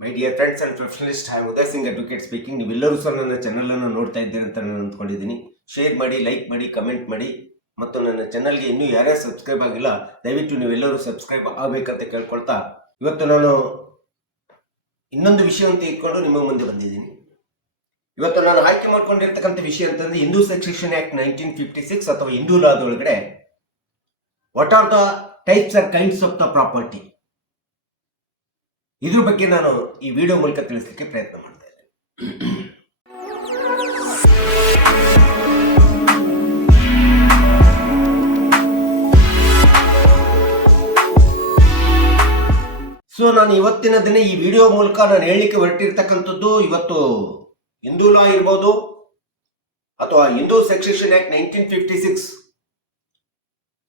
My dear friends and professionalist, I Uday Singh advocate speaking. ನೀವೆಲ್ಲರೂ ಸಹ ನನ್ನ ಚಾನಲನ್ನು ನೋಡ್ತಾ ಇದ್ದೀರಿ ಅಂತ ನಾನು ಅಂದ್ಕೊಂಡಿದ್ದೀನಿ. ಶೇರ್ ಮಾಡಿ, ಲೈಕ್ ಮಾಡಿ, ಕಮೆಂಟ್ ಮಾಡಿ, ಮತ್ತು ನನ್ನ ಚಾನಲ್ಗೆ ಇನ್ನೂ ಯಾರ್ಯಾರು ಸಬ್ಸ್ಕ್ರೈಬ್ ಆಗಿಲ್ಲ ದಯವಿಟ್ಟು ನೀವೆಲ್ಲರೂ ಸಬ್ಸ್ಕ್ರೈಬ್ ಆಗಬೇಕಂತ ಕೇಳ್ಕೊಳ್ತಾ, ಇವತ್ತು ನಾನು ಇನ್ನೊಂದು ವಿಷಯವನ್ನು ತೆಗೆದುಕೊಂಡು ನಿಮ್ಮ ಮುಂದೆ ಬಂದಿದ್ದೀನಿ. ಇವತ್ತು ನಾನು ಆಯ್ಕೆ ಮಾಡ್ಕೊಂಡಿರ್ತಕ್ಕಂಥ ವಿಷಯ ಅಂತಂದ್ರೆ ಹಿಂದೂ ಸಕ್ಸೆಷನ್ ಆಕ್ಟ್ 1956 ಅಥವಾ ಹಿಂದೂ ಲಾದ ಒಳಗಡೆ what are the types or kinds of the property, ಇದ್ರ ಬಗ್ಗೆ ನಾನು ಈ ವಿಡಿಯೋ ಮೂಲಕ ತಿಳಿಸಲಿಕ್ಕೆ ಪ್ರಯತ್ನ ಮಾಡ್ತಾ ಇದ್ದೇನೆ. ಸೊ ನಾನು ಇವತ್ತಿನ ದಿನ ಈ ವಿಡಿಯೋ ಮೂಲಕ ನಾನು ಹೇಳಲಿಕ್ಕೆ ಹೊರಟಿರ್ತಕ್ಕಂಥದ್ದು, ಇವತ್ತು ಹಿಂದೂ ಲಾ ಇರ್ಬೋದು ಅಥವಾ ಹಿಂದೂ ಸಕ್ಸೆಷನ್ ಆಕ್ಟ್ 1956,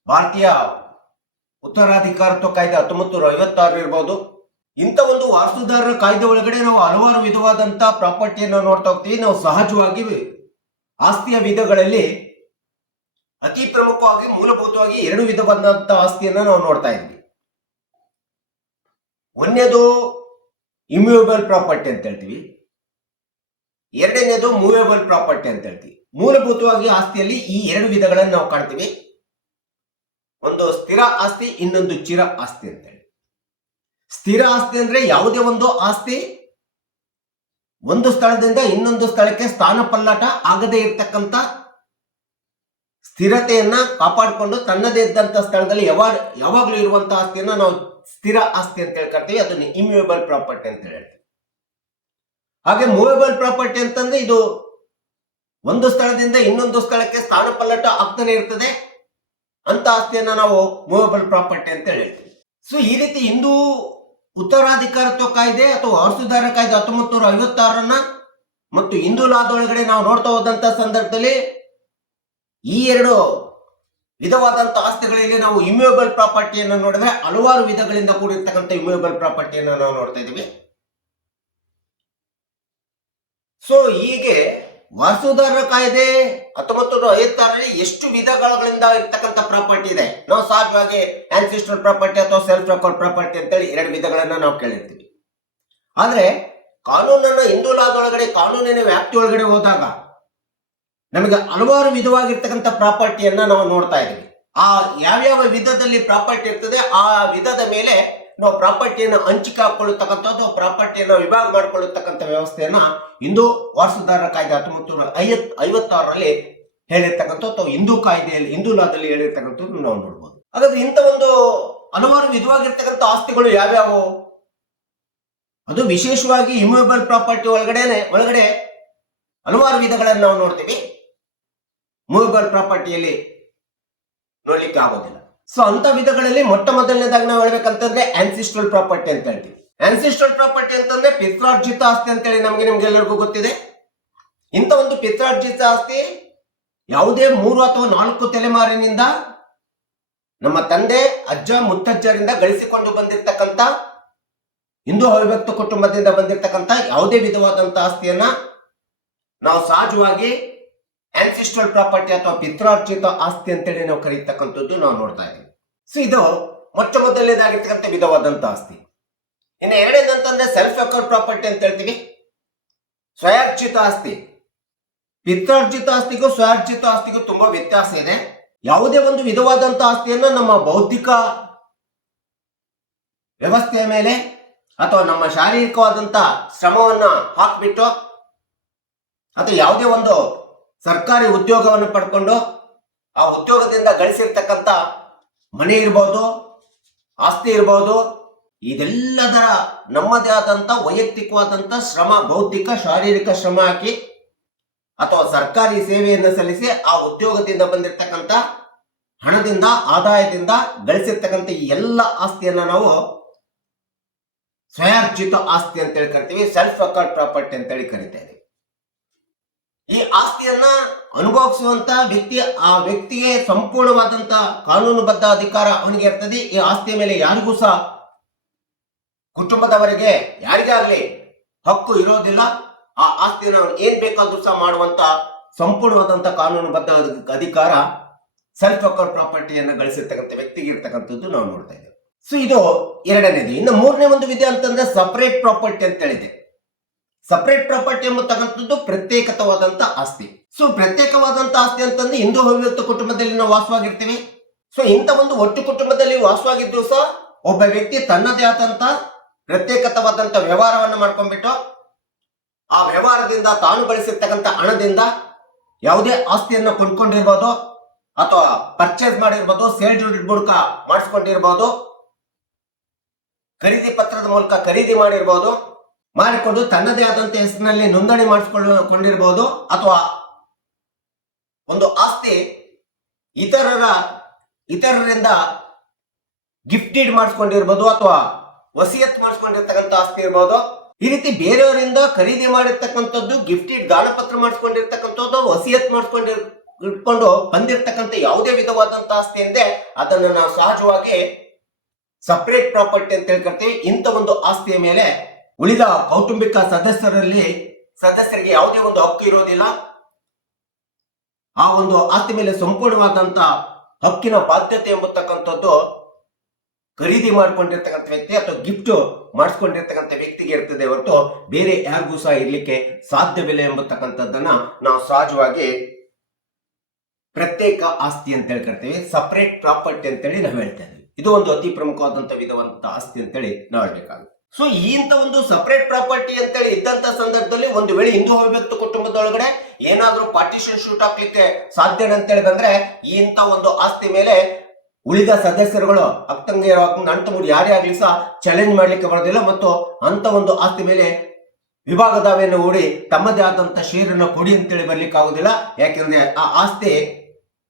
ಭಾರತೀಯ ಉತ್ತರಾಧಿಕಾರತ್ವ ಕಾಯ್ದೆ 1956 ಇರ್ಬೋದು, ಇಂಥ ಒಂದು ವಾರಸುದಾರರ ಕಾಯ್ದೆ ಒಳಗಡೆ ನಾವು ಹಲವಾರು ವಿಧವಾದಂತ ಪ್ರಾಪರ್ಟಿಯನ್ನು ನೋಡ್ತಾ ಹೋಗ್ತೀವಿ. ನಾವು ಸಹಜವಾಗಿ ಆಸ್ತಿಯ ವಿಧಗಳಲ್ಲಿ ಅತಿ ಪ್ರಮುಖವಾಗಿ ಮೂಲಭೂತವಾಗಿ ಎರಡು ವಿಧವಾದಂತ ಆಸ್ತಿಯನ್ನ ನಾವು ನೋಡ್ತಾ ಇದ್ವಿ. ಒಂದನೇದು ಇಮ್ಯೂವೇಬಲ್ ಪ್ರಾಪರ್ಟಿ ಅಂತ ಹೇಳ್ತೀವಿ, ಎರಡನೇದು ಮೂವೇಬಲ್ ಪ್ರಾಪರ್ಟಿ ಅಂತ ಹೇಳ್ತೀವಿ. ಮೂಲಭೂತವಾಗಿ ಆಸ್ತಿಯಲ್ಲಿ ಈ ಎರಡು ವಿಧಗಳನ್ನು ನಾವು ಕಾಣ್ತೀವಿ. ಒಂದು ಸ್ಥಿರ ಆಸ್ತಿ, ಇನ್ನೊಂದು ಚಿರ ಆಸ್ತಿ ಅಂತ ಹೇಳಿ. ಸ್ಥಿರ ಆಸ್ತಿ ಅಂದ್ರೆ ಯಾವುದೇ ಒಂದು ಆಸ್ತಿ ಒಂದು ಸ್ಥಳದಿಂದ ಇನ್ನೊಂದು ಸ್ಥಳಕ್ಕೆ ಸ್ಥಾನ ಪಲ್ಲಾಟ ಆಗದೇ ಇರತಕ್ಕಂತ ಸ್ಥಿರತೆಯನ್ನ ಕಾಪಾಡಿಕೊಂಡು ತನ್ನದೇ ಇದ್ದಂತ ಸ್ಥಳದಲ್ಲಿ ಯಾವಾಗಲೂ ಇರುವಂತಹ ಆಸ್ತಿಯನ್ನ ನಾವು ಸ್ಥಿರ ಆಸ್ತಿ ಅಂತ ಹೇಳ್ಕೊಳ್ತೀವಿ. ಅದನ್ನ ಇಮ್ಯೂವೇಬಲ್ ಪ್ರಾಪರ್ಟಿ ಅಂತ ಹೇಳ್ತೀವಿ. ಹಾಗೆ ಮೂವೇಬಲ್ ಪ್ರಾಪರ್ಟಿ ಅಂತಂದ್ರೆ ಇದು ಒಂದು ಸ್ಥಳದಿಂದ ಇನ್ನೊಂದು ಸ್ಥಳಕ್ಕೆ ಸ್ಥಾನ ಪಲ್ಲಟ ಆಗ್ತಾನೆ ಇರ್ತದೆ ಅಂತ ಆಸ್ತಿಯನ್ನ ನಾವು ಮೂವೇಬಲ್ ಪ್ರಾಪರ್ಟಿ ಅಂತ ಹೇಳ್ತೀವಿ. ಸೊ ಈ ರೀತಿ ಹಿಂದೂ ಉತ್ತರಾಧಿಕಾರತ್ವ ಕಾಯ್ದೆ ಅಥವಾ ವಾರಸುದಾರ ಕಾಯ್ದೆ 1956 ಮತ್ತು ಹಿಂದೂ ಲಾದೊಳಗಡೆ ನಾವು ನೋಡ್ತಾ ಹೋದಂತ ಸಂದರ್ಭದಲ್ಲಿ ಈ ಎರಡು ವಿಧವಾದಂತ ಆಸ್ತಿಗಳಲ್ಲಿ ನಾವು ಇಮ್ಯೂವೇಬಲ್ ಪ್ರಾಪರ್ಟಿಯನ್ನು ನೋಡಿದ್ರೆ ಹಲವಾರು ವಿಧಗಳಿಂದ ಕೂಡಿರ್ತಕ್ಕಂಥ ಇಮ್ಯೂವೇಬಲ್ ಪ್ರಾಪರ್ಟಿಯನ್ನು ನಾವು ನೋಡ್ತಾ ಇದ್ದೀವಿ. ಸೊ ಹೀಗೆ ವಾರಸುದಾರರ ಕಾಯ್ದೆ 1956 ಎಷ್ಟು ವಿಧಗಳಿಂದ ಇರ್ತಕ್ಕಂಥ ಪ್ರಾಪರ್ಟಿ ಇದೆ. ನಾವು ಸಹಜವಾಗಿ ಆನ್ಸಿಸ್ಟ್ರಲ್ ಪ್ರಾಪರ್ಟಿ ಅಥವಾ ಸೆಲ್ಫ್ ರೆಕಾರ್ಡ್ ಪ್ರಾಪರ್ಟಿ ಅಂತೇಳಿ ಎರಡು ವಿಧಗಳನ್ನ ನಾವು ಕೇಳಿರ್ತೀವಿ. ಆದ್ರೆ ಕಾನೂನನ್ನ ಹಿಂದೂ ಲಾದೊಳಗಡೆ ಕಾನೂನಿನ ವ್ಯಾಪ್ತಿ ಒಳಗಡೆ ಹೋದಾಗ ನಮಗೆ ಹಲವಾರು ವಿಧವಾಗಿರ್ತಕ್ಕಂಥ ಪ್ರಾಪರ್ಟಿಯನ್ನ ನಾವು ನೋಡ್ತಾ ಇದ್ದೀವಿ. ಆ ಯಾವ್ಯಾವ ವಿಧದಲ್ಲಿ ಪ್ರಾಪರ್ಟಿ ಇರ್ತದೆ ಆ ವಿಧದ ಮೇಲೆ ನಾವು ಪ್ರಾಪರ್ಟಿಯನ್ನು ಹಂಚಿಕೆ ಹಾಕೊಳ್ಳತಕ್ಕಂಥದ್ದು, ಪ್ರಾಪರ್ಟಿಯನ್ನು ವಿಭಾಗ ಮಾಡಿಕೊಳ್ಳತಕ್ಕಂಥ ವ್ಯವಸ್ಥೆಯನ್ನ ಹಿಂದೂ ವಾರಸುದಾರರ ಕಾಯ್ದೆ 1956 ಹೇಳಿರ್ತಕ್ಕಂಥದ್ದು ಅಥವಾ ಹಿಂದೂ ಕಾಯ್ದೆಯಲ್ಲಿ ಹಿಂದೂ ಲಾದಲ್ಲಿ ಹೇಳಿರ್ತಕ್ಕಂಥದ್ದು ನಾವು ನೋಡ್ಬೋದು. ಹಾಗಾದ್ರೆ ಇಂಥ ಒಂದು ಹಲವಾರು ವಿಧವಾಗಿರ್ತಕ್ಕಂಥ ಆಸ್ತಿಗಳು ಯಾವ್ಯಾವು, ಅದು ವಿಶೇಷವಾಗಿ ಇಮ್ಯೂವೇಬಲ್ ಪ್ರಾಪರ್ಟಿ ಒಳಗಡೆ ಹಲವಾರು ವಿಧಗಳನ್ನು ನಾವು ನೋಡ್ತೀವಿ. ಮೂವೇಬಲ್ ಪ್ರಾಪರ್ಟಿಯಲ್ಲಿ ನೋಡ್ಲಿಕ್ಕೆ ಆಗೋದಿಲ್ಲ. ಸೊ ಅಂತ ವಿಧಗಳಲ್ಲಿ ಮೊಟ್ಟ ಮೊದಲನೇದಾಗಿ ನಾವು ಹೇಳ್ಬೇಕಂತಂದ್ರೆ ಆನ್ಸಿಸ್ಟ್ರಲ್ ಪ್ರಾಪರ್ಟಿ ಅಂತ ಹೇಳ್ತೀವಿ. ಆನ್ಸಿಸ್ಟ್ರಲ್ ಪ್ರಾಪರ್ಟಿ ಅಂತಂದ್ರೆ ಪಿತ್ರಾರ್ಜಿತ ಆಸ್ತಿ ಅಂತೇಳಿ ನಿಮ್ಗೆಲ್ಲರಿಗೂ ಗೊತ್ತಿದೆ. ಇಂಥ ಒಂದು ಪಿತ್ರಾರ್ಜಿತ ಆಸ್ತಿ ಯಾವುದೇ 3 ಅಥವಾ 4 ತಲೆಮಾರಿನಿಂದ ನಮ್ಮ ತಂದೆ, ಅಜ್ಜ, ಮುತ್ತಜ್ಜರಿಂದ ಗಳಿಸಿಕೊಂಡು ಬಂದಿರತಕ್ಕಂತ ಹಿಂದೂ ಅವಿಭಕ್ತ ಕುಟುಂಬದಿಂದ ಬಂದಿರತಕ್ಕಂತ ಯಾವುದೇ ವಿಧವಾದಂತ ಆಸ್ತಿಯನ್ನ ನಾವು ಸಹಜವಾಗಿ ಆನ್ಸಿಸ್ಟ್ರಲ್ ಪ್ರಾಪರ್ಟಿ ಅಥವಾ ಪಿತ್ರಾರ್ಜಿತ ಆಸ್ತಿ ಅಂತೇಳಿ ನಾವು ಕರೀತಕ್ಕಂಥದ್ದು ನಾವು ನೋಡ್ತಾ ಇದ್ದೀವಿ. ಸೊ ಇದು ಮೊಟ್ಟ ಮೊದಲನೇದಾಗಿರ್ತಕ್ಕಂಥ ವಿಧವಾದಂತ ಆಸ್ತಿ. ಇನ್ನು ಎರಡನೇದಂತಂದ್ರೆ ಸೆಲ್ಫ್ ರೆಕಾರ್ಡ್ ಪ್ರಾಪರ್ಟಿ ಅಂತ ಹೇಳ್ತೀವಿ. ಸ್ವಯಾರ್ಜಿತ ಆಸ್ತಿ. ಪಿತ್ರಾರ್ಜಿತ ಆಸ್ತಿಗೂ ಸ್ವಯಾರ್ಜಿತ ಆಸ್ತಿಗೂ ತುಂಬಾ ವ್ಯತ್ಯಾಸ ಇದೆ. ಯಾವುದೇ ಒಂದು ವಿಧವಾದಂತ ಆಸ್ತಿಯನ್ನ ನಮ್ಮ ಬೌದ್ಧಿಕ ವ್ಯವಸ್ಥೆಯ ಮೇಲೆ ಅಥವಾ ನಮ್ಮ ಶಾರೀರಿಕವಾದಂತ ಶ್ರಮವನ್ನ ಹಾಕ್ಬಿಟ್ಟು ಅಥವಾ ಯಾವುದೇ ಒಂದು ಸರ್ಕಾರಿ ಉದ್ಯೋಗವನ್ನು ಪಡ್ಕೊಂಡು ಆ ಉದ್ಯೋಗದಿಂದ ಗಳಿಸಿರ್ತಕ್ಕಂಥ ಮನೆ ಇರ್ಬೋದು, ಆಸ್ತಿ ಇರ್ಬೋದು, ಇದೆಲ್ಲದರ ನಮ್ಮದೇ ಆದಂತ ವೈಯಕ್ತಿಕವಾದಂತ ಶ್ರಮ, ಬೌದ್ಧಿಕ ಶಾರೀರಿಕ ಶ್ರಮ ಹಾಕಿ ಅಥವಾ ಸರ್ಕಾರಿ ಸೇವೆಯನ್ನು ಸಲ್ಲಿಸಿ ಆ ಉದ್ಯೋಗದಿಂದ ಬಂದಿರತಕ್ಕಂಥ ಹಣದಿಂದ, ಆದಾಯದಿಂದ ಗಳಿಸಿರ್ತಕ್ಕಂಥ ಈ ಎಲ್ಲ ಆಸ್ತಿಯನ್ನ ನಾವು ಸ್ವಯಾರ್ಜಿತ ಆಸ್ತಿ ಅಂತೇಳಿ ಕರಿತೀವಿ. ಸೆಲ್ಫ್ ರೆಕಾರ್ಡ್ ಪ್ರಾಪರ್ಟಿ ಅಂತೇಳಿ ಕರಿತೇವೆ. ಈ ಆಸ್ತಿಯನ್ನ ಅನುಭವಿಸುವಂತ ಆ ವ್ಯಕ್ತಿಗೆ ಸಂಪೂರ್ಣವಾದಂತ ಕಾನೂನುಬದ್ಧ ಅಧಿಕಾರ ಅವನಿಗೆ ಇರ್ತದೆ. ಈ ಆಸ್ತಿಯ ಮೇಲೆ ಯಾರಿಗೂ ಸಹ ಕುಟುಂಬದವರಿಗೆ ಯಾರಿಗಾಗ್ಲಿ ಹಕ್ಕು ಇರೋದಿಲ್ಲ. ಆ ಆಸ್ತಿಯನ್ನು ಅವನು ಏನ್ ಬೇಕಾದ್ರೂ ಸಹ ಮಾಡುವಂತ ಸಂಪೂರ್ಣವಾದಂತ ಕಾನೂನುಬದ್ಧ ಅಧಿಕಾರ ಸೆಲ್ಫ್ ರೆಕಾರ್ಡ್ ಪ್ರಾಪರ್ಟಿಯನ್ನು ಗಳಿಸಿರ್ತಕ್ಕಂಥ ವ್ಯಕ್ತಿಗೆ ಇರ್ತಕ್ಕಂಥದ್ದು ನಾವು ನೋಡ್ತಾ ಇದ್ದೇವೆ. ಸೊ ಇದು ಎರಡನೇದು. ಇನ್ನು ಮೂರನೇ ಒಂದು ವಿಧ ಅಂತಂದ್ರೆ ಸಪರೇಟ್ ಪ್ರಾಪರ್ಟಿ ಅಂತ ಹೇಳಿದೆ. ಸಪರೇಟ್ ಪ್ರಾಪರ್ಟಿ ಎಂಬತಕ್ಕಂಥದ್ದು ಪ್ರತ್ಯೇಕವಾದಂತ ಆಸ್ತಿ. ಸೊ ಪ್ರತ್ಯೇಕವಾದಂತ ಆಸ್ತಿ ಅಂತಂದ್ರೆ ಹಿಂದೂ ಅವಿಭಕ್ತ ಕುಟುಂಬದಲ್ಲಿ ನಾವು ವಾಸವಾಗಿರ್ತೀವಿ. ಸೊ ಇಂಥ ಒಂದು ಒಟ್ಟು ಕುಟುಂಬದಲ್ಲಿ ವಾಸವಾಗಿದ್ದು ಸಹ ಒಬ್ಬ ವ್ಯಕ್ತಿ ತನ್ನದೇ ಆದಂತ ಪ್ರತ್ಯೇಕವಾದಂತ ವ್ಯವಹಾರವನ್ನು ಮಾಡ್ಕೊಂಡ್ಬಿಟ್ಟು ಆ ವ್ಯವಹಾರದಿಂದ ತಾನು ಗಳಿಸಿರ್ತಕ್ಕಂಥ ಹಣದಿಂದ ಯಾವುದೇ ಆಸ್ತಿಯನ್ನು ಕೊಂಡ್ಕೊಂಡಿರ್ಬೋದು ಅಥವಾ ಪರ್ಚೇಸ್ ಮಾಡಿರ್ಬೋದು, ಸೇಲ್ ಡೀಡ್ ಮೂಲಕ ಮಾಡಿಸ್ಕೊಂಡಿರ್ಬೋದು, ಖರೀದಿ ಪತ್ರದ ಮೂಲಕ ಖರೀದಿ ಮಾಡಿರ್ಬೋದು, ಮಾಡಿಕೊಂಡು ತನ್ನದೇ ಆದಂತ ಹೆಸರಿನಲ್ಲಿ ನೋಂದಣಿ ಮಾಡಿಸಿಕೊಂಡಿರ್ಬೋದು, ಅಥವಾ ಒಂದು ಆಸ್ತಿ ಇತರರಿಂದ ಗಿಫ್ಟ್ ಡೀಡ್ ಮಾಡಿಸ್ಕೊಂಡಿರ್ಬೋದು ಅಥವಾ ವಸಿಯತ್ ಮಾಡಿಸ್ಕೊಂಡಿರ್ತಕ್ಕಂಥ ಆಸ್ತಿ ಇರ್ಬೋದು. ಈ ರೀತಿ ಬೇರೆಯವರಿಂದ ಖರೀದಿ ಮಾಡಿರ್ತಕ್ಕಂಥದ್ದು, ಗಿಫ್ಟ್ ಡೀಡ್ ದಾನಪತ್ರ ಮಾಡಿಸ್ಕೊಂಡಿರ್ತಕ್ಕಂಥದ್ದು, ವಸಿಯತ್ ಇಟ್ಕೊಂಡು ಬಂದಿರತಕ್ಕಂಥ ಯಾವುದೇ ವಿಧವಾದಂತ ಆಸ್ತಿ ಇದೆ ಅದನ್ನು ನಾವು ಸಹಜವಾಗಿ ಸಪರೇಟ್ ಪ್ರಾಪರ್ಟಿ ಅಂತ ಹೇಳ್ಕೊಳ್ತೀವಿ. ಇಂಥ ಒಂದು ಆಸ್ತಿಯ ಮೇಲೆ ಉಳಿದ ಕೌಟುಂಬಿಕ ಸದಸ್ಯರಿಗೆ ಯಾವುದೇ ಒಂದು ಹಕ್ಕು ಇರೋದಿಲ್ಲ. ಆ ಒಂದು ಆಸ್ತಿ ಮೇಲೆ ಸಂಪೂರ್ಣವಾದಂತ ಹಕ್ಕಿನ ಬಾಧ್ಯತೆ ಎಂಬತಕ್ಕಂಥದ್ದು ಖರೀದಿ ಮಾಡ್ಕೊಂಡಿರ್ತಕ್ಕಂಥ ವ್ಯಕ್ತಿ ಅಥವಾ ಗಿಫ್ಟ್ ಮಾಡಿಸ್ಕೊಂಡಿರ್ತಕ್ಕಂಥ ವ್ಯಕ್ತಿಗೆ ಇರ್ತದೆ ಹೊರತು ಬೇರೆ ಯಾರಿಗೂ ಸಹ ಇರ್ಲಿಕ್ಕೆ ಸಾಧ್ಯವಿಲ್ಲ ಎಂಬತಕ್ಕಂಥದ್ದನ್ನ ನಾವು ಸಹಜವಾಗಿ ಪ್ರತ್ಯೇಕ ಆಸ್ತಿ ಅಂತ ಹೇಳ್ಕೊಳ್ತೀವಿ, ಸಪರೇಟ್ ಪ್ರಾಪರ್ಟಿ ಅಂತೇಳಿ ನಾವು ಹೇಳ್ತಾ ಇದ್ದೀವಿ. ಇದು ಒಂದು ಅತಿ ಪ್ರಮುಖವಾದಂತ ವಿಧವಂತ ಆಸ್ತಿ ಅಂತೇಳಿ ನಾವು ಹೇಳ್ಬೇಕಾಗುತ್ತೆ. ಸೊ ಇಂಥ ಒಂದು ಸಪರೇಟ್ ಪ್ರಾಪರ್ಟಿ ಅಂತೇಳಿ ಇದ್ದಂತ ಸಂದರ್ಭದಲ್ಲಿ ಒಂದು ವೇಳೆ ಹಿಂದೂ ಅವಿಭಕ್ತ ಕುಟುಂಬದೊಳಗಡೆ ಏನಾದ್ರೂ ಪಾರ್ಟಿಷನ್ ಶೂಟ್ ಹಾಕ್ಲಿಕ್ಕೆ ಸಾಧ್ಯ ಅಂತೇಳಿ ಬಂದ್ರೆ ಇಂಥ ಒಂದು ಆಸ್ತಿ ಮೇಲೆ ಉಳಿದ ಸದಸ್ಯರುಗಳು ಅಕ್ಕಂಗಿರೋ ನಂಟಮೂಡಿ ಯಾರೇ ಆಗ್ಲಿ ಸಹ ಚಾಲೆಂಜ್ ಮಾಡ್ಲಿಕ್ಕೆ ಬರೋದಿಲ್ಲ ಮತ್ತು ಅಂತ ಒಂದು ಆಸ್ತಿ ಮೇಲೆ ವಿಭಾಗ ದಾವೆಯನ್ನು ಹೂಡಿ ತಮ್ಮದೇ ಆದಂತ ಷೇರನ್ನು ಕೊಡಿ ಅಂತೇಳಿ ಬರ್ಲಿಕ್ಕೆ ಆಗುದಿಲ್ಲ. ಯಾಕೆಂದ್ರೆ ಆ ಆಸ್ತಿ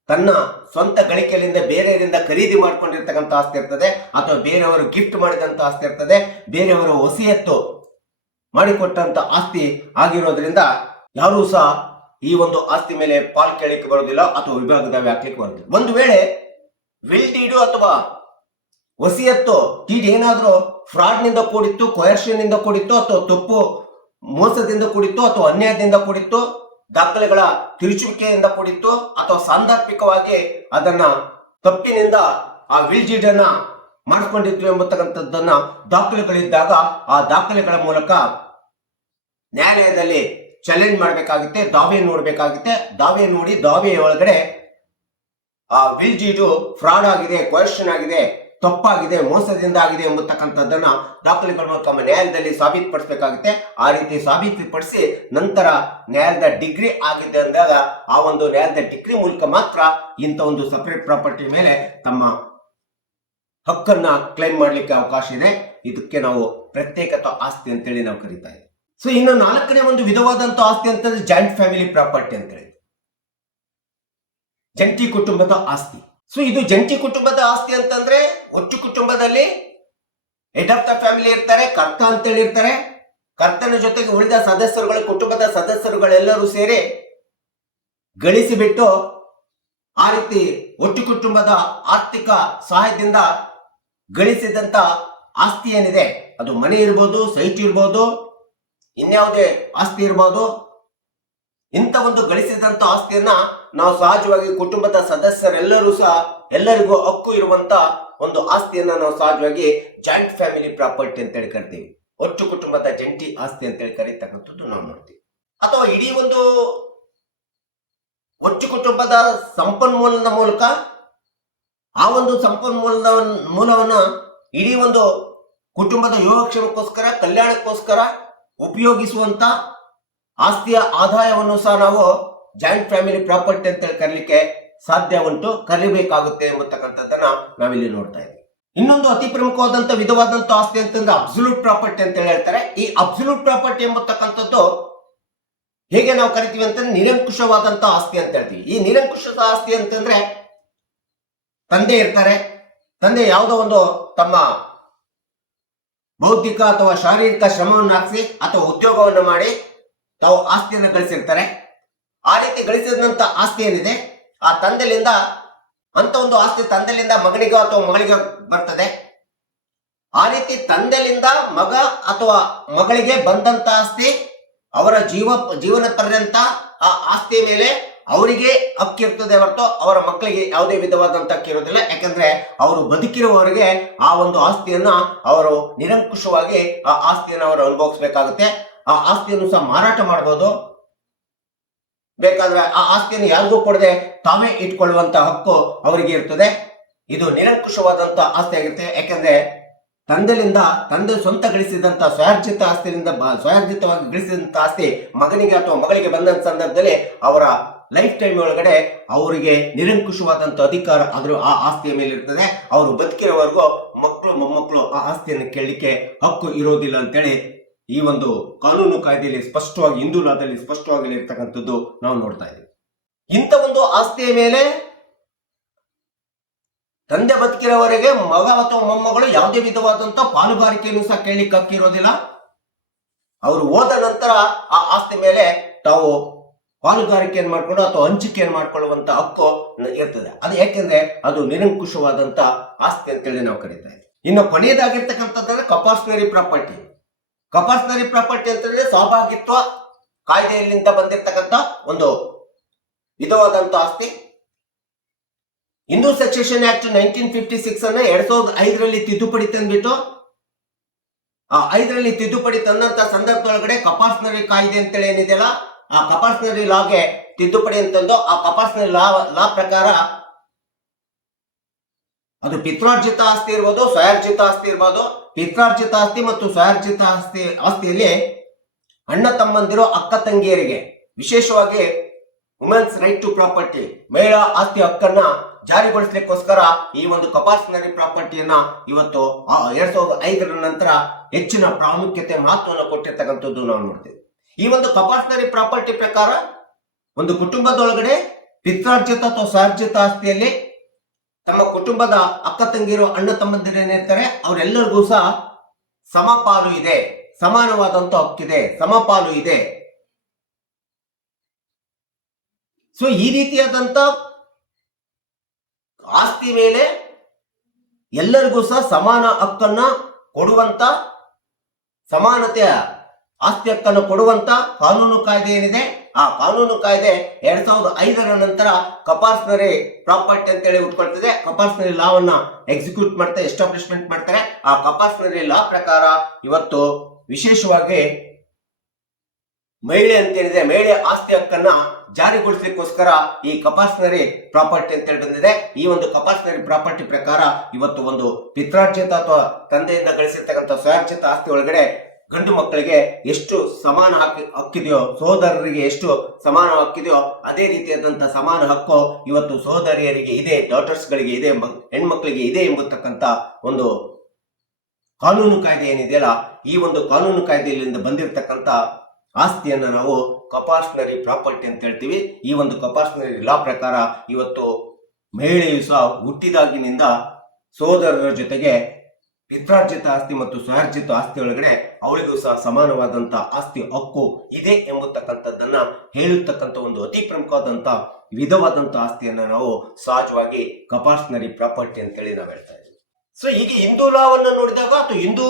ತನ್ನ ಸ್ವಂತ ಗಳಿಕೆಯಿಂದ ಬೇರೆಯವರಿಂದ ಖರೀದಿ ಮಾಡ್ಕೊಂಡಿರ್ತಕ್ಕಂಥ ಆಸ್ತಿ ಇರ್ತದೆ, ಅಥವಾ ಬೇರೆಯವರು ಗಿಫ್ಟ್ ಮಾಡಿದಂತ ಆಸ್ತಿ ಇರ್ತದೆ, ಬೇರೆಯವರು ವಸಿಯತ್ತು ಮಾಡಿಕೊಟ್ಟಂತ ಆಸ್ತಿ ಆಗಿರೋದ್ರಿಂದ ಯಾರೂ ಸಹ ಈ ಒಂದು ಆಸ್ತಿ ಮೇಲೆ ಪಾಲ್ ಕೇಳಲಿಕ್ಕೆ ಬರೋದಿಲ್ಲ ಅಥವಾ ವಿಭಾಗ ದಾವೆ ಹಾಕ್ಲಿಕ್ಕೆ ಬರೋದಿಲ್ಲ. ಒಂದು ವೇಳೆ ವಿಲ್ ಡೀಡು ಅಥವಾ ವಸಿಯತ್ತು ಡೀಡ್ ಏನಾದ್ರೂ ಫ್ರಾಡ್ ನಿಂದ ಕೂಡಿತ್ತು, ಕೊಯರ್ಷನ್ ನಿಂದ ಕೂಡಿತ್ತು, ಅಥವಾ ತಪ್ಪು ಮೋಸದಿಂದ ಕೂಡಿತ್ತು, ಅಥವಾ ಅನ್ಯಾಯದಿಂದ ಕೂಡಿತ್ತು, ದಾಖಲೆಗಳ ತಿರುಚುವಿಕೆಯಿಂದ ಕೂಡಿತ್ತು, ಅಥವಾ ಸಾಂದರ್ಭಿಕವಾಗಿ ಅದನ್ನ ತಪ್ಪಿನಿಂದ ಆ ವಿಲ್ ಡೀಡ್ ಅನ್ನ ಮಾಡಿಕೊಂಡಿತ್ತು ಎಂಬತಕ್ಕಂಥದ್ದನ್ನ ದಾಖಲೆಗಳಿದ್ದಾಗ ಆ ದಾಖಲೆಗಳ ಮೂಲಕ ನ್ಯಾಯಾಲಯದಲ್ಲಿ ಚಾಲೆಂಜ್ ಮಾಡಬೇಕಾಗುತ್ತೆ, ದಾವೆ ನೋಡ್ಬೇಕಾಗುತ್ತೆ. ದಾವೆ ನೋಡಿ ದಾವೆಯ ಒಳಗಡೆ ಆ ವಿಲ್ ಡೀಡು ಫ್ರಾಡ್ ಆಗಿದೆ, ಕೊಯರ್ಷನ್ ಆಗಿದೆ, ತಪ್ಪಾಗಿದೆ, ಮೋಸದಿಂದ ಆಗಿದೆ ಎಂಬತಕ್ಕಂಥದ್ದನ್ನ ದಾಖಲೆಗಳ ಮೂಲಕ ನ್ಯಾಯಾಲಯದಲ್ಲಿ ಸಾಬೀತುಪಡಿಸಬೇಕಾಗುತ್ತೆ. ಆ ರೀತಿ ಸಾಬೀತುಪಡಿಸಿ ನಂತರ ನ್ಯಾಯಾಲಯದ ಡಿಗ್ರಿ ಆಗಿದೆ ಅಂದಾಗ ಆ ಒಂದು ನ್ಯಾಯಾಲಯದ ಡಿಗ್ರಿ ಮೂಲಕ ಮಾತ್ರ ಇಂಥ ಒಂದು ಸಪರೇಟ್ ಪ್ರಾಪರ್ಟಿ ಮೇಲೆ ತಮ್ಮ ಹಕ್ಕನ್ನ ಕ್ಲೈಮ್ ಮಾಡ್ಲಿಕ್ಕೆ ಅವಕಾಶ ಇದೆ. ಇದಕ್ಕೆ ನಾವು ಪ್ರತ್ಯೇಕತ ಆಸ್ತಿ ಅಂತೇಳಿ ನಾವು ಕರೀತಾ ಇದ್ದೀವಿ. ಸೊ ಇನ್ನು ನಾಲ್ಕನೇ ಒಂದು ವಿಧವಾದಂತ ಆಸ್ತಿ ಅಂತಂದ್ರೆ ಜಾಯಿಂಟ್ ಫ್ಯಾಮಿಲಿ ಪ್ರಾಪರ್ಟಿ ಅಂತ ಹೇಳಿ, ಜಂಟಿ ಕುಟುಂಬದ ಆಸ್ತಿ. ಸೊ ಇದು ಜಂಟಿ ಕುಟುಂಬದ ಆಸ್ತಿ ಅಂತಂದ್ರೆ ಒಟ್ಟು ಕುಟುಂಬದಲ್ಲಿ ಹೆಡ್ ಆಫ್ ದ ಫ್ಯಾಮಿಲಿ ಇರ್ತಾರೆ, ಕರ್ತ ಅಂತೇಳಿ ಇರ್ತಾರೆ. ಕರ್ತನ ಜೊತೆಗೆ ಉಳಿದ ಸದಸ್ಯರುಗಳು, ಕುಟುಂಬದ ಸದಸ್ಯರುಗಳೆಲ್ಲರೂ ಸೇರಿ ಗಳಿಸಿಬಿಟ್ಟು ಆ ರೀತಿ ಒಟ್ಟು ಕುಟುಂಬದ ಆರ್ಥಿಕ ಸಹಾಯದಿಂದ ಗಳಿಸಿದಂತ ಆಸ್ತಿ ಏನಿದೆ, ಅದು ಮನೆ ಇರ್ಬೋದು, ಸೈಟ್ ಇರ್ಬೋದು, ಇನ್ಯಾವುದೇ ಆಸ್ತಿ ಇರ್ಬೋದು, ಇಂಥ ಒಂದು ಗಳಿಸಿದಂತ ಆಸ್ತಿಯನ್ನ ನಾವು ಸಹಜವಾಗಿ ಕುಟುಂಬದ ಸದಸ್ಯರೆಲ್ಲರೂ ಸಹ ಎಲ್ಲರಿಗೂ ಹಕ್ಕು ಇರುವಂತ ಒಂದು ಆಸ್ತಿಯನ್ನ ನಾವು ಸಹಜವಾಗಿ ಜಾಯಿಂಟ್ ಫ್ಯಾಮಿಲಿ ಪ್ರಾಪರ್ಟಿ ಅಂತ ಹೇಳಿ ಕರಿತೀವಿ. ಒಟ್ಟು ಕುಟುಂಬದ ಜಂಟಿ ಆಸ್ತಿ ಅಂತ ಹೇಳಿ ಕರೀತಕ್ಕಂಥದ್ದು ನಾವು ನೋಡ್ತೀವಿ. ಅಥವಾ ಇಡೀ ಒಂದು ಒಟ್ಟು ಕುಟುಂಬದ ಸಂಪನ್ಮೂಲದ ಮೂಲಕ ಆ ಒಂದು ಸಂಪನ್ಮೂಲದ ಮೂಲವನ್ನ ಇಡೀ ಒಂದು ಕುಟುಂಬದ ಯೋಗಕ್ಷೇಮಕ್ಕೋಸ್ಕರ, ಕಲ್ಯಾಣಕ್ಕೋಸ್ಕರ ಉಪಯೋಗಿಸುವಂತ ಆಸ್ತಿಯ ಆದಾಯವನ್ನು ಸಹ ನಾವು ಜಾಯಿಂಟ್ ಫ್ಯಾಮಿಲಿ ಪ್ರಾಪರ್ಟಿ ಅಂತ ಹೇಳಿ ಕರೀಲಿಕ್ಕೆ ಸಾಧ್ಯ ಉಂಟು, ಕರಿಬೇಕಾಗುತ್ತೆ ಎಂಬತಕ್ಕಂಥದ್ದನ್ನ ನಾವಿಲ್ಲಿ ನೋಡ್ತಾ ಇದ್ದೀವಿ. ಇನ್ನೊಂದು ಅತಿ ಪ್ರಮುಖವಾದಂತ ವಿಧವಾದಂತ ಆಸ್ತಿ ಅಂತಂದ್ರೆ ಅಬ್ಸಲ್ಯೂಟ್ ಪ್ರಾಪರ್ಟಿ ಅಂತ ಹೇಳಿ ಹೇಳ್ತಾರೆ. ಈ ಅಬ್ಸಲ್ಯೂಟ್ ಪ್ರಾಪರ್ಟಿ ಎಂಬತಕ್ಕಂಥದ್ದು ಹೇಗೆ ನಾವು ಕರಿತೀವಿ ಅಂತಂದ್ರೆ ನಿರಂಕುಶವಾದಂತ ಆಸ್ತಿ ಅಂತ ಹೇಳ್ತೀವಿ. ಈ ನಿರಂಕುಶದ ಆಸ್ತಿ ಅಂತಂದ್ರೆ ತಂದೆ ಇರ್ತಾರೆ, ತಂದೆ ಯಾವುದೋ ಒಂದು ತಮ್ಮ ಬೌದ್ಧಿಕ ಅಥವಾ ಶಾರೀರಿಕ ಶ್ರಮವನ್ನು ಹಾಕಿಸಿ ಅಥವಾ ಉದ್ಯೋಗವನ್ನು ಮಾಡಿ ತಾವು ಆಸ್ತಿಯನ್ನು ಗಳಿಸಿರ್ತಾರೆ. ಆ ರೀತಿ ಗಳಿಸಿದಂತ ಆಸ್ತಿ ಏನಿದೆ ಆ ತಂದೆಲಿಂದ ಅಂತ ಒಂದು ಆಸ್ತಿ ತಂದೆಲಿಂದ ಮಗನಿಗೋ ಅಥವಾ ಮಗಳಿಗೆ ಬರ್ತದೆ. ಆ ರೀತಿ ತಂದೆಲಿಂದ ಮಗ ಅಥವಾ ಮಗಳಿಗೆ ಬಂದಂತ ಆಸ್ತಿ ಅವರ ಜೀವನ ಪರ್ಯಂತ ಆ ಆಸ್ತಿ ಮೇಲೆ ಅವರಿಗೆ ಹಕ್ಕಿರ್ತದೆ ಹೊರತು ಅವರ ಮಕ್ಕಳಿಗೆ ಯಾವುದೇ ವಿಧವಾದಂತ ಹಕ್ಕಿರೋದಿಲ್ಲ. ಯಾಕಂದ್ರೆ ಅವರು ಬದುಕಿರುವವರೆಗೆ ಆ ಒಂದು ಆಸ್ತಿಯನ್ನ ಅವರು ನಿರಂಕುಶವಾಗಿ ಆ ಆಸ್ತಿಯನ್ನು ಅವರು ಅನುಭವಿಸಬೇಕಾಗುತ್ತೆ. ಆ ಆಸ್ತಿಯನ್ನು ಸಹ ಮಾರಾಟ ಮಾಡಬಹುದು. ಬೇಕಾದ್ರೆ ಆ ಆಸ್ತಿಯನ್ನು ಯಾರಿಗೂ ಕೊಡದೆ ತಾವೇ ಇಟ್ಕೊಳ್ಳುವಂತ ಹಕ್ಕು ಅವರಿಗೆ ಇರ್ತದೆ. ಇದು ನಿರಂಕುಶವಾದಂತ ಆಸ್ತಿ ಆಗಿರುತ್ತೆ. ಯಾಕಂದ್ರೆ ತಂದೆ ಸ್ವಂತ ಗಳಿಸಿದಂತ ಸ್ವಯಾರ್ಜಿತ ಆಸ್ತಿಯಿಂದ ಸ್ವಯಾರ್ಜಿತವಾಗಿ ಗಳಿಸಿದಂತ ಆಸ್ತಿ ಮಗನಿಗೆ ಅಥವಾ ಮಗಳಿಗೆ ಬಂದಂತ ಸಂದರ್ಭದಲ್ಲಿ ಅವರ ಲೈಫ್ ಟೈಮ್ ಒಳಗಡೆ ಅವರಿಗೆ ನಿರಂಕುಶವಾದಂತ ಅಧಿಕಾರ ಆದ್ರೂ ಆ ಆಸ್ತಿಯ ಮೇಲೆ ಇರ್ತದೆ. ಅವರು ಬದುಕಿರೋವರೆಗೂ ಮಕ್ಕಳು ಮೊಮ್ಮಕ್ಕಳು ಆ ಆಸ್ತಿಯನ್ನು ಕೇಳಲಿಕ್ಕೆ ಹಕ್ಕು ಇರೋದಿಲ್ಲ ಅಂತೇಳಿ ಈ ಒಂದು ಕಾನೂನು ಕಾಯ್ದೆಯಲ್ಲಿ ಸ್ಪಷ್ಟವಾಗಿ, ಹಿಂದೂ ಲಾದಲ್ಲಿ ಸ್ಪಷ್ಟವಾಗಿ ಇರ್ತಕ್ಕಂಥದ್ದು ನಾವು ನೋಡ್ತಾ ಇದ್ದೀವಿ. ಇಂಥ ಒಂದು ಆಸ್ತಿಯ ಮೇಲೆ ತಂದೆ ಬದುಕಿರೋವರೆಗೆ ಮಗ ಅಥವಾ ಮೊಮ್ಮಗಳು ಯಾವುದೇ ವಿಧವಾದಂತ ಪಾಲುಗಾರಿಕೆಯನ್ನು ಸಹ ಕೇಳಲಿಕ್ಕೆ ಹಕ್ಕಿರೋದಿಲ್ಲ. ಅವರು ಹೋದ ನಂತರ ಆ ಆಸ್ತಿ ಮೇಲೆ ತಾವು ಪಾಲುಗಾರಿಕೆಯನ್ನು ಮಾಡ್ಕೊಂಡು ಅಥವಾ ಹಂಚಿಕೆಯನ್ನು ಮಾಡ್ಕೊಳ್ಳುವಂತ ಹಕ್ಕು ಇರ್ತದೆ. ಅದು ಯಾಕೆಂದ್ರೆ ಅದು ನಿರಂಕುಶವಾದಂತ ಆಸ್ತಿ ಅಂತೇಳಿ ನಾವು ಕರೀತಾ ಇದ್ದೀವಿ. ಇನ್ನು ಕೊನೆಯದಾಗಿರ್ತಕ್ಕಂಥದ್ದಂದ್ರೆ ಕಂಪಲ್ಸರಿ ಪ್ರಾಪರ್ಟಿ. ಕಂಪಲ್ಸರಿ ಪ್ರಾಪರ್ಟಿ ಅಂತಂದ್ರೆ ಸಹಭಾಗಿತ್ವ ಕಾಯ್ದೆಯಲ್ಲಿಂದ ಬಂದಿರತಕ್ಕಂತ ಒಂದು ವಿಧವಾದಂತ ಆಸ್ತಿ. ಹಿಂದೂ ಸಕ್ಸೆಷನ್ ಆಕ್ಟ್ 1956 ಅನ್ನ 2005ರಲ್ಲಿ ತಿದ್ದುಪಡಿ ತಂದ್ಬಿಟ್ಟು ಆ 5ರಲ್ಲಿ ತಿದ್ದುಪಡಿ ತಂದಂತ ಸಂದರ್ಭದೊಳಗಡೆ ಕಂಪಲ್ಸರಿ ಕಾಯ್ದೆ ಅಂತೇಳಿ ಏನಿದೆಯಲ್ಲ, ಆ ಕಂಪಲ್ಸರಿ ಲಾಗೆ ತಿದ್ದುಪಡಿ ಅಂತಂದು ಆ ಕಂಪಲ್ಸರಿ ಲಾ ಪ್ರಕಾರ ಅದು ಪಿತ್ರಾರ್ಜಿತ ಆಸ್ತಿ ಇರ್ಬೋದು, ಸ್ವಯಾರ್ಜಿತ ಆಸ್ತಿ ಇರ್ಬೋದು. ಪಿತ್ರಾರ್ಜಿತ ಆಸ್ತಿ ಮತ್ತು ಸ್ವಯಾರ್ಜಿತ ಆಸ್ತಿಯಲ್ಲಿ ಅಣ್ಣ ತಮ್ಮಂದಿರು, ಅಕ್ಕ ತಂಗಿಯರಿಗೆ ವಿಶೇಷವಾಗಿ ವುಮೆನ್ಸ್ ರೈಟ್ ಟು ಪ್ರಾಪರ್ಟಿ, ಮಹಿಳಾ ಆಸ್ತಿ ಹಕ್ಕನ್ನ ಜಾರಿಗೊಳಿಸಲಿಕ್ಕೋಸ್ಕರ ಈ ಒಂದು ಕಂಪಲ್ಸರಿ ಪ್ರಾಪರ್ಟಿಯನ್ನ ಇವತ್ತು 2005ರ ನಂತರ ಹೆಚ್ಚಿನ ಪ್ರಾಮುಖ್ಯತೆ, ಮಹತ್ವವನ್ನು ಕೊಟ್ಟಿರ್ತಕ್ಕಂಥದ್ದು ನಾವು ನೋಡ್ತೀವಿ. ಈ ಒಂದು ಕಂಪಲ್ಸರಿ ಪ್ರಾಪರ್ಟಿ ಪ್ರಕಾರ ಒಂದು ಕುಟುಂಬದೊಳಗಡೆ ಪಿತ್ರಾರ್ಜಿತ ಅಥವಾ ಸ್ವಯಾರ್ಜಿತ ಆಸ್ತಿಯಲ್ಲಿ ತಮ್ಮ ಕುಟುಂಬದ ಅಕ್ಕ ತಂಗಿರು, ಅಣ್ಣ ತಮ್ಮಂದಿರು ಏನಿರ್ತಾರೆ ಅವರೆಲ್ಲರಿಗೂ ಸಹ ಸಮಪಾಲು ಇದೆ, ಸಮಾನವಾದಂತ ಹಕ್ಕಿದೆ, ಸಮಪಾಲು ಇದೆ. ಸೊ ಈ ರೀತಿಯಾದಂತ ಆಸ್ತಿ ಮೇಲೆ ಎಲ್ಲರಿಗೂ ಸಹ ಸಮಾನ ಹಕ್ಕನ್ನ ಕೊಡುವಂತ, ಸಮಾನತೆಯ ಆಸ್ತಿ ಹಕ್ಕನ್ನು ಕೊಡುವಂತ ಕಾನೂನು ಕಾಯ್ದೆ ಏನಿದೆ, ಆ ಕಾನೂನು ಕಾಯ್ದೆ 2005ರ ನಂತರ ಕಂಪಲ್ಸರಿ ಪ್ರಾಪರ್ಟಿ ಅಂತೇಳಿ ಉಟ್ಕೊಳ್ತದೆ. ಕಂಪಲ್ಸರಿ ಲಾವನ್ನ ಎಕ್ಸಿಕ್ಯೂಟ್ ಮಾಡ್ತಾರೆ, ಎಸ್ಟಾಬ್ಲಿಷ್ಮೆಂಟ್ ಮಾಡ್ತಾರೆ. ಆ ಕಂಪಲ್ಸರಿ ಲಾ ಪ್ರಕಾರ ಇವತ್ತು ವಿಶೇಷವಾಗಿ ಮಹಿಳೆ ಅಂತೇಳಿದೆ, ಮಹಿಳೆ ಆಸ್ತಿ ಹಕ್ಕನ್ನ ಜಾರಿಗೊಳಿಸಲಿಕ್ಕೋಸ್ಕರ ಈ ಕಂಪಲ್ಸರಿ ಪ್ರಾಪರ್ಟಿ ಅಂತೇಳಿ ಬಂದಿದೆ. ಈ ಒಂದು ಕಂಪಲ್ಸರಿ ಪ್ರಾಪರ್ಟಿ ಪ್ರಕಾರ ಇವತ್ತು ಒಂದು ಪಿತ್ರಾರ್ಜಿತ ಅಥವಾ ತಂದೆಯಿಂದ ಗಳಿಸಿರ್ತಕ್ಕಂಥ ಸ್ವಯಾರ್ಜಿತ ಆಸ್ತಿ ಒಳಗಡೆ ಗಂಡು ಮಕ್ಕಳಿಗೆ ಎಷ್ಟು ಸಮಾನ ಹಕ್ಕಿದೆಯೋ, ಸಹೋದರರಿಗೆ ಎಷ್ಟು ಸಮಾನ ಹಕ್ಕಿದೆಯೋ ಅದೇ ರೀತಿಯಾದಂತ ಸಮಾನ ಹಕ್ಕು ಇವತ್ತು ಸಹೋದರಿಯರಿಗೆ ಇದೆ, ಡಾಟರ್ಸ್ ಗಳಿಗೆ ಇದೆ, ಹೆಣ್ಮಕ್ಳಿಗೆ ಇದೆ ಎಂಬತಕ್ಕಂತ ಒಂದು ಕಾನೂನು ಕಾಯ್ದೆ ಏನಿದೆಯಲ್ಲ, ಈ ಒಂದು ಕಾನೂನು ಕಾಯ್ದೆಯಿಂದ ಬಂದಿರತಕ್ಕಂತ ಆಸ್ತಿಯನ್ನ ನಾವು ಕಂಪಲ್ಸರಿ ಪ್ರಾಪರ್ಟಿ ಅಂತ ಹೇಳ್ತೀವಿ. ಈ ಒಂದು ಕಂಪಲ್ಸರಿ ಲಾ ಪ್ರಕಾರ ಇವತ್ತು ಮಹಿಳೆಯು ಸಹ ಹುಟ್ಟಿದಾಗಿನಿಂದ ಸಹೋದರರ ಜೊತೆಗೆ ಪಿತ್ರಾರ್ಜಿತ ಆಸ್ತಿ ಮತ್ತು ಸ್ವಯಾರ್ಜಿತ ಆಸ್ತಿ ಒಳಗಡೆ ಅವಳಿಗೂ ಸಹ ಸಮಾನವಾದಂತ ಆಸ್ತಿ ಹಕ್ಕು ಇದೆ ಎಂಬತಕ್ಕಂಥದ್ದನ್ನ ಹೇಳತಕ್ಕಂಥ ಒಂದು ಅತಿ ಪ್ರಮುಖವಾದಂತ ವಿಧವಾದಂತ ಆಸ್ತಿಯನ್ನ ನಾವು ಸಹಜವಾಗಿ ಕಂಪಲ್ಸರಿ ಪ್ರಾಪರ್ಟಿ ಅಂತೇಳಿ ನಾವು ಹೇಳ್ತಾ ಇದ್ದೀವಿ. ಸೊ ಈಗ ಹಿಂದೂ ಲಾವನ್ನ ನೋಡಿದಾಗ ಅಥವಾ ಹಿಂದೂ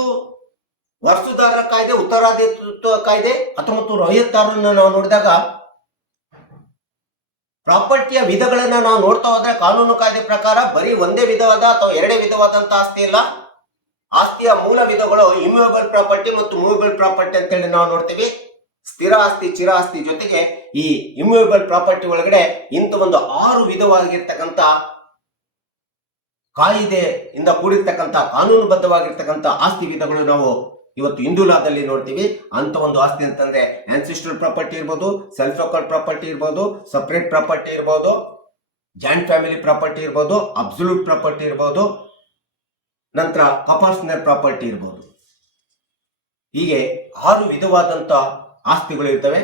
ವಾರಸುದಾರರ ಕಾಯ್ದೆ, ಉತ್ತರಾಧಿಕಾರತ್ವ ಕಾಯ್ದೆ 1956 ನಾವು ನೋಡಿದಾಗ ಪ್ರಾಪರ್ಟಿಯ ವಿಧಗಳನ್ನ ನಾವು ನೋಡ್ತಾ ಹೋದ್ರೆ ಕಾನೂನು ಕಾಯ್ದೆ ಪ್ರಕಾರ ಬರೀ ಒಂದೇ ವಿಧವಾದ ಅಥವಾ ಎರಡೇ ವಿಧವಾದಂತ ಆಸ್ತಿ ಇಲ್ಲ. ಆಸ್ತಿಯ ಮೂಲ ವಿಧಗಳು ಇಮ್ಯೂಯಬಲ್ ಪ್ರಾಪರ್ಟಿ ಮತ್ತು ಮೂವೇಬಲ್ ಪ್ರಾಪರ್ಟಿ ಅಂತೇಳಿ ನಾವು ನೋಡ್ತೀವಿ. ಸ್ಥಿರ ಆಸ್ತಿ, ಚಿರ ಆಸ್ತಿ ಜೊತೆಗೆ ಈ ಇಮ್ಯೂಯಬಲ್ ಪ್ರಾಪರ್ಟಿ ಒಳಗಡೆ ಇಂಥ ಒಂದು 6 ವಿಧವಾಗಿರ್ತಕ್ಕಂಥ ಕಾಯಿದೆಯಿಂದ ಕೂಡಿರ್ತಕ್ಕಂಥ ಕಾನೂನುಬದ್ಧವಾಗಿರ್ತಕ್ಕಂಥ ಆಸ್ತಿ ವಿಧಗಳು ನಾವು ಇವತ್ತು ಹಿಂದೂ ಲಾದಲ್ಲಿ ನೋಡ್ತೀವಿ. ಅಂತ ಒಂದು ಆಸ್ತಿ ಅಂತಂದ್ರೆ ಆನ್ಸಿಸ್ಟ್ರಲ್ ಪ್ರಾಪರ್ಟಿ ಇರ್ಬೋದು, ಸೆಲ್ಫ್ ಅಕಾರ್ಡ್ ಪ್ರಾಪರ್ಟಿ ಇರ್ಬೋದು, ಸಪರೇಟ್ ಪ್ರಾಪರ್ಟಿ ಇರ್ಬೋದು, ಜಾಯಿಂಟ್ ಫ್ಯಾಮಿಲಿ ಪ್ರಾಪರ್ಟಿ ಇರ್ಬೋದು, ಅಬ್ಸಲ್ಯೂಟ್ ಪ್ರಾಪರ್ಟಿ ಇರ್ಬೋದು, ನಂತರ ಕಂಪಲ್ಸರಿ ಪ್ರಾಪರ್ಟಿ ಇರ್ಬೋದು. ಹೀಗೆ 6 ವಿಧವಾದಂತ ಆಸ್ತಿಗಳು ಇರ್ತವೆ.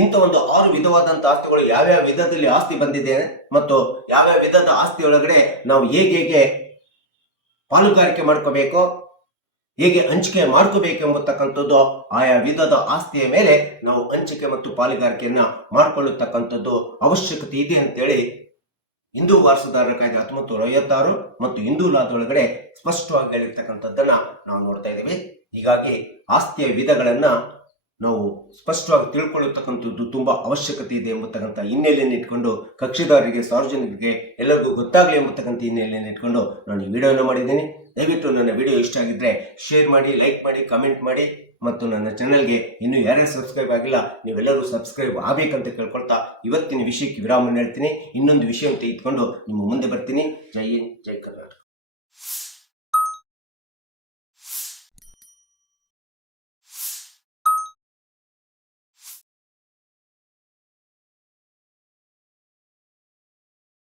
ಇಂಥ ಒಂದು 6 ವಿಧವಾದಂತ ಆಸ್ತಿಗಳು ಯಾವ್ಯಾವ ವಿಧದಲ್ಲಿ ಆಸ್ತಿ ಬಂದಿದೆ ಮತ್ತು ಯಾವ್ಯಾವ ವಿಧದ ಆಸ್ತಿ ಒಳಗಡೆ ನಾವು ಹೇಗೆ ಪಾಲುಗಾರಿಕೆ ಮಾಡ್ಕೋಬೇಕು, ಹೇಗೆ ಹಂಚಿಕೆ ಮಾಡ್ಕೋಬೇಕು ಎಂಬತಕ್ಕಂಥದ್ದು ಆಯಾ ವಿಧದ ಆಸ್ತಿಯ ಮೇಲೆ ನಾವು ಹಂಚಿಕೆ ಮತ್ತು ಪಾಲುಗಾರಿಕೆಯನ್ನ ಮಾಡ್ಕೊಳ್ಳತಕ್ಕಂಥದ್ದು ಅವಶ್ಯಕತೆ ಇದೆ ಅಂತೇಳಿ ಹಿಂದೂ ವಾರಸುದಾರರ ಕಾಯ್ದೆ 1956 ಮತ್ತು ಹಿಂದೂ ಲಾದೊಳಗಡೆ ಸ್ಪಷ್ಟವಾಗಿ ಹೇಳಿರ್ತಕ್ಕಂಥದ್ದನ್ನ ನಾವು ನೋಡ್ತಾ ಇದ್ದೀವಿ. ಹೀಗಾಗಿ ಆಸ್ತಿಯ ವಿಧಗಳನ್ನ ನಾವು ಸ್ಪಷ್ಟವಾಗಿ ತಿಳ್ಕೊಳ್ಳತಕ್ಕಂಥದ್ದು ತುಂಬಾ ಅವಶ್ಯಕತೆ ಇದೆ ಎಂಬತಕ್ಕಂಥ ಹಿನ್ನೆಲೆಯನ್ನು ಇಟ್ಕೊಂಡು ಕಕ್ಷಿದಾರರಿಗೆ, ಸಾರ್ವಜನಿಕರಿಗೆ ಎಲ್ಲರಿಗೂ ಗೊತ್ತಾಗಲಿ ಎಂಬತಕ್ಕಂಥ ಹಿನ್ನೆಲೆಯನ್ನು ಇಟ್ಕೊಂಡು ನಾನು ಈ ವಿಡಿಯೋನ ಮಾಡಿದ್ದೀನಿ. ದಯವಿಟ್ಟು ನನ್ನ ವಿಡಿಯೋ ಇಷ್ಟ ಆಗಿದ್ರೆ ಶೇರ್ ಮಾಡಿ, ಲೈಕ್ ಮಾಡಿ, ಕಮೆಂಟ್ ಮಾಡಿ ಮತ್ತು ನನ್ನ ಚಾನಲ್ಗೆ ಇನ್ನೂ ಯಾರ್ಯಾರು ಸಬ್ಸ್ಕ್ರೈಬ್ ಆಗಿಲ್ಲ ನೀವೆಲ್ಲರೂ ಸಬ್ಸ್ಕ್ರೈಬ್ ಆಗಬೇಕಂತ ಕೇಳ್ಕೊಳ್ತಾ ಇವತ್ತಿನ ವಿಷಯಕ್ಕೆ ವಿರಾಮ ಹೇಳ್ತೀನಿ. ಇನ್ನೊಂದು ವಿಷಯ ತೆಗೆದುಕೊಂಡು ನಿಮ್ಮ ಮುಂದೆ ಬರ್ತೀನಿ. ಜೈ ಹಿಂದ್, ಜೈ ಕರ್ನಾಟಕ.